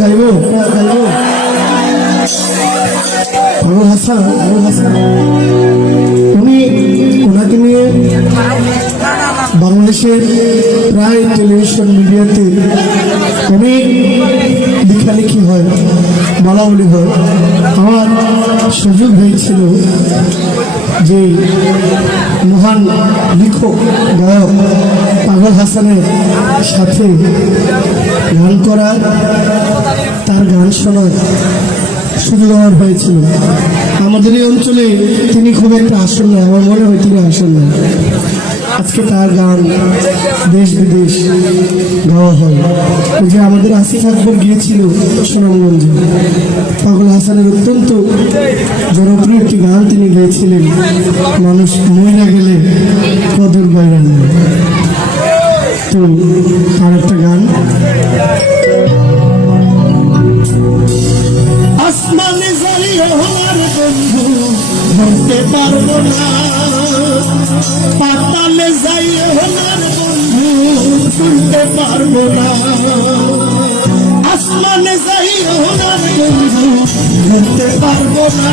গাইব আবুল হাসান উনি ওনাকে নিয়ে বাংলাদেশের প্রায় টেলিভিশন মিডিয়াতে অনেক লেখালেখি হয়, বলা বলি হয়। আমার সুযোগ হয়েছিল যে মহান লেখক গায়ক পাগল হাসানের সাথে গান করার, তার গান শোনার সুযোগ আমার হয়েছিল। আমাদের এই অঞ্চলে তিনি খুব একটা আসন না, আমার মনে হয় তিনি আসন না। আজকে তার গান দেশ বিদেশ গাওয়া হয়। ওই যে আমাদের আসিফ আকবর গিয়েছিল সুনামগঞ্জে, পাগল হাসানের অত্যন্ত জনপ্রিয় একটি গান তিনি গিয়েছিলেন, মানুষ মহিলা গেলে কদর বাইরে নেয়। তো তার একটা গান, আসমানে জ্বালিয়ে হওয়ার বন্ধু ধরতে পারবো না, পাতালে যাইয়ে হওয়ার বন্ধু শুনতে পারবো না, আসমানে যাইয়ে হওয়ার বন্ধু ধরতে পারবো না,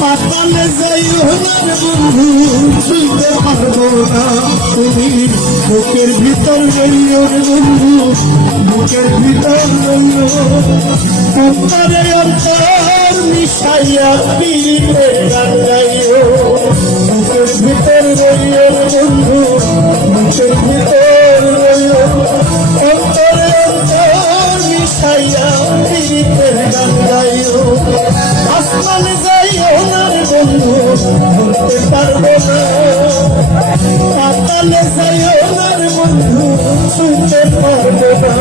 পাতালে যাইয়ে হওয়ার বন্ধু শুনতে পারবো না। তুমি বুকের ভিতর রইও বন্ধু, বুকের ভিতর রইও, অন্তরে অন্তর মিশাইয়া পিড়িতে গান গাইও, বুকের ভিতর রইও বন্ধু, বুকের ভিতর রইও, অন্তরে অন্তর মিশাইয়া পিড়িতে গান গাইও, আসমানে যাইও না বন্ধু বলতে পারবো না, পাতালে যাইও না বন্ধু শুনতে পারবো না।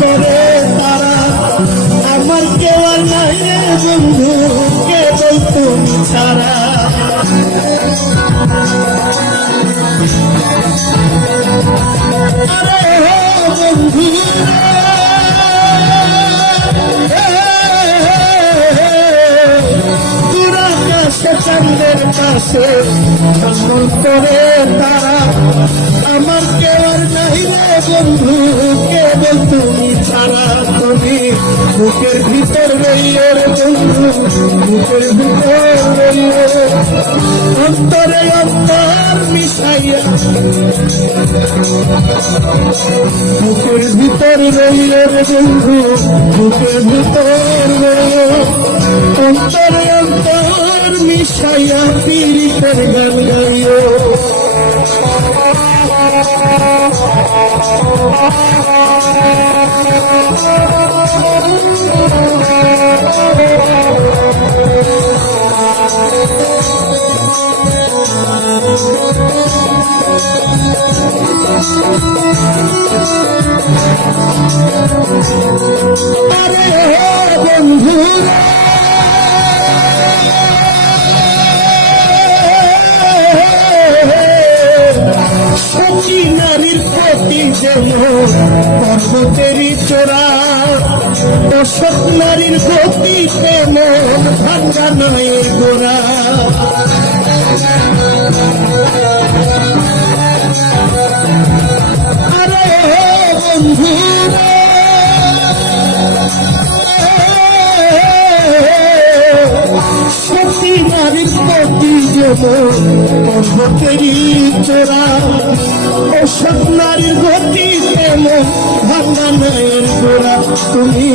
করে তারা আমার কেউ আর নাই রে বন্ধু, কেবল তুমি ছাড়া, আরে বন্ধু চাঁদের পাশে ঝলমল করে তারা আমার কেউ আর নাই রে বন্ধু, কেবল তুমি ছাড়া, তুমি বুকের ভিতর রইও রে বন্ধু, বুকের ভিতর রইও, অন্তরে অন্তর মিশাইয়া, বুকের ভিতর রইও রে বন্ধু, বুকের ভিতর রইও, অন্তরে অন্তর মিশাইয়া পীড়িতের গান গাইও। আরে বন্ধু সখী নারীর প্রতি যেন পর্বতেরই চোরা, অসৎ নারীর গতি তেমন ভাঙ্গা নয় গোরা, আরে বন্ধু সখী নারীর প্রতি যেমন পর্বতেরই চোরা, অসৎ নারীর গতি তেমন ভাঙ্গা নায়ের গোড়া তুমি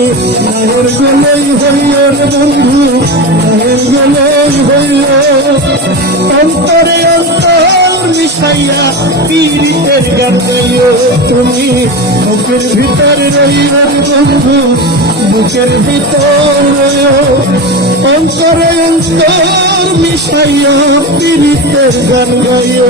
নায়ের গোলাই হইও রে বন্ধু নায়ের গোলাই হইও অন্তরে অন্তর মিশাইয়া পীড়িতের গান গাইও তুমি বুকের ভিতর রইও রে বন্ধু বুকের ভিতর রইও অন্তরে অন্তর মিশাইয়া পীড়িতের গান গাইও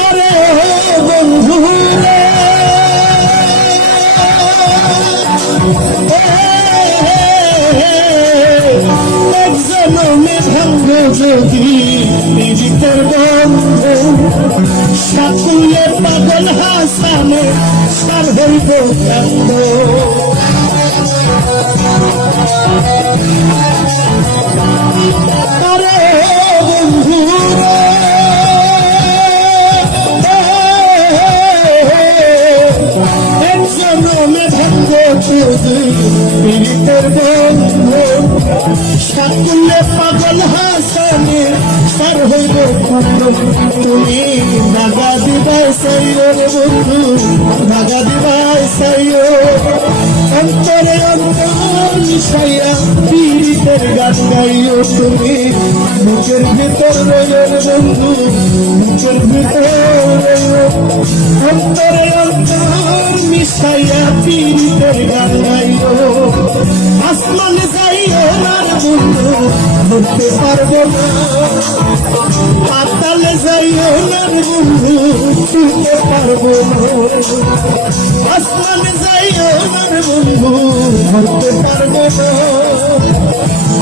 আরে বন্ধু রে এক জনমে ভাঙ্গ যদি পীড়িতের বন্ধ সাকুলে পাগল হাসানে সার হইব কান্দ আরে বন্ধু এক জনমে ভাঙ্গ যদি পীড়িতের বন্ধ সাকুলে পাগল হাসানে সার হইব কান্দ তুমি দাগা দিবাই সাইও রে বন্ধু দাগা দিবাই সাইও অন্তরে অন্তর মিশাইয়া পীড়িতের গান গাইও তুমি বুকের ভিতর রইও রে বন্ধু বুকের ভিতর রইও অন্তরে অন্তর মিশাইয়া পীড়িতের গান গাইও আসমানে যাইও না রে বন্ধু ধরতে পারবো না পাতালে যাইও না রে বন্ধু ছুঁতে পারবো না আসমানে যাইও না রে বন্ধু ধরতে পারবো না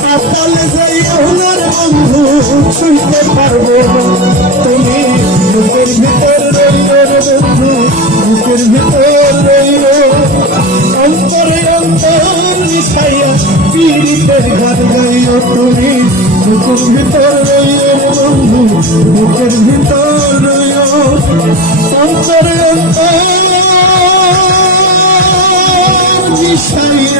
পাতালে যাইও না রে বন্ধু ছুঁতে পারবো না তুমি বুকের ভিতর রইও রে বন্ধু বুকের ভিতর রইও অন্তরে অন্তর মিশাইয়া পীড়িতের গান গাইও তুমি বুকের ভিতর রইও বন্ধু বুকের ভিতর রইও অন্তরে অন্তর মিশাইয়া